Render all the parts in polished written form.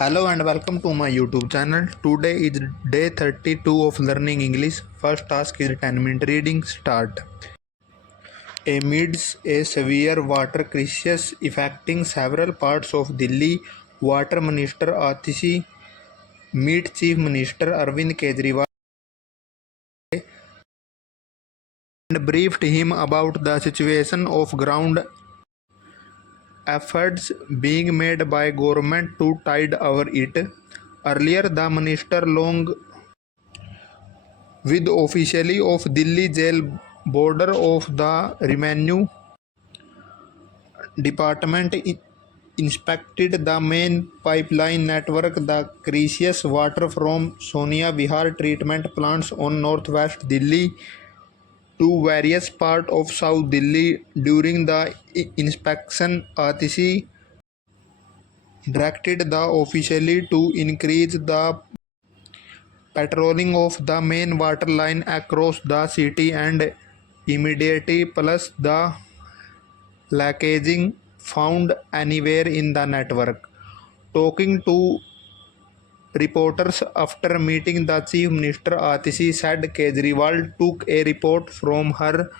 Hello and welcome to my YouTube channel. Today is day 32 of learning English. First task is 10-minute reading. Start. Amidst a severe water crisis affecting several parts of Delhi, Water Minister Atishi met Chief Minister Arvind Kejriwal and briefed him about the situation of ground efforts being made by government to tide over it. Earlier, the minister, along with officially of Delhi Jail border of the Revenue Department, inspected the main pipeline network, the crisis water from Sonia Vihar treatment plants on northwest Delhi to various parts of South Delhi. During the inspection, Atishi directed the officially to increase the patrolling of the main water line across the city and immediately plus the leakaging found anywhere in the network. Talking to reporters after meeting the Chief Minister, Atishi said Kejriwal took a report from her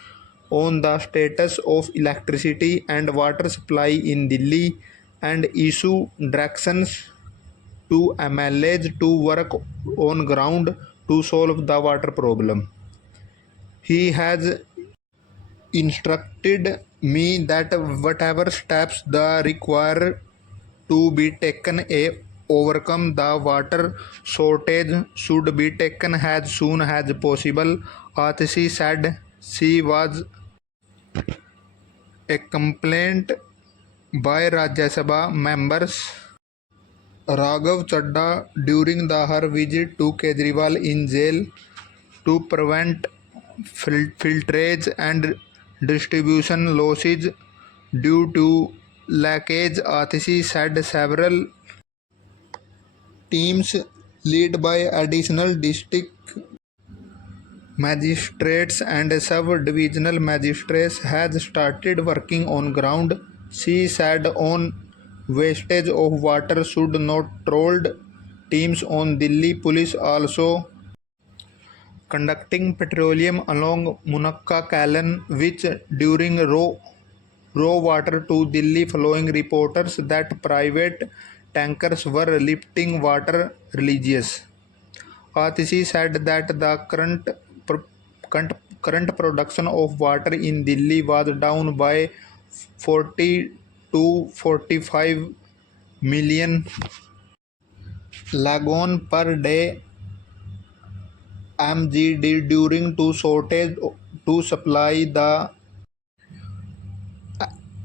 on the status of electricity and water supply in Delhi and issued directions to MLAs to work on ground to solve the water problem. He has instructed me that whatever steps the require to be taken a overcome the water shortage should be taken as soon as possible. Atishi said she was a complaint by Rajya Sabha members Raghav Chadda during her visit to Kejriwal in jail to prevent filtrage and distribution losses due to leakage. Atishi said several teams led by additional district magistrates and sub-divisional magistrates has started working on ground. She said on wastage of water should not trolled. Teams on Delhi police also conducting petroleum along Munakka Canal, which during raw water to Delhi following reports that private tankers were lifting water religious. Atishi said that the current production of water in Delhi was down by 40 to 45 million gallons per day MGD during to shortage to supply the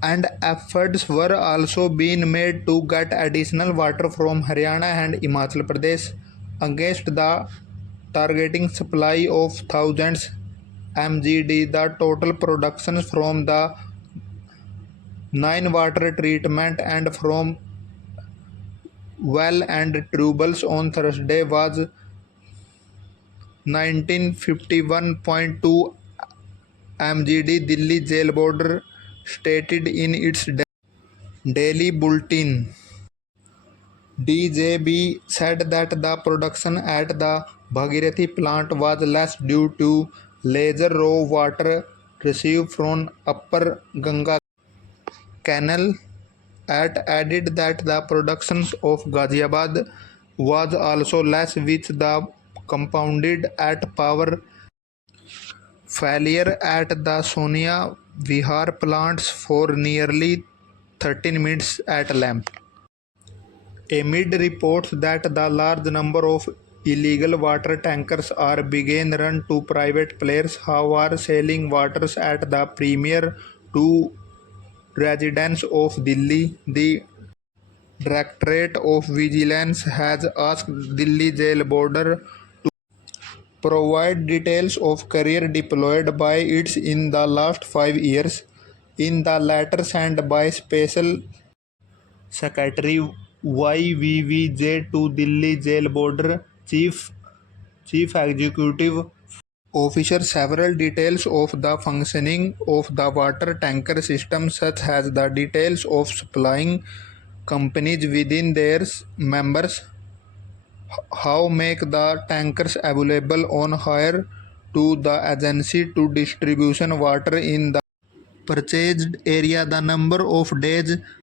and efforts were also being made to get additional water from Haryana and Himachal Pradesh against the targeting supply of thousands MGD. The total production from the 9 water treatment and from well and tribbles on Thursday was 1951.2 MGD. Delhi Jail Border stated in its daily bulletin. DJB said that the production at the Bhagirathi plant was less due to lesser raw water received from Upper Ganga Canal. It added that the production of Ghaziabad was also less, which the compounded at power failure at the Sonia Vihar plants for nearly 13 minutes at length. Amid reports that the large number of illegal water tankers are being run to private players who are selling waters at the premier to residents of Delhi, the Directorate of Vigilance has asked Delhi Jail Border provide details of career deployed by its in the last 5 years. In the letter sent by Special Secretary YVVJ to Delhi Jail Border Chief Executive Officer, several details of the functioning of the water tanker system, such as the details of supplying companies within their members. How make the tankers available on hire to the agency to distribution water in the purchased area. The number of days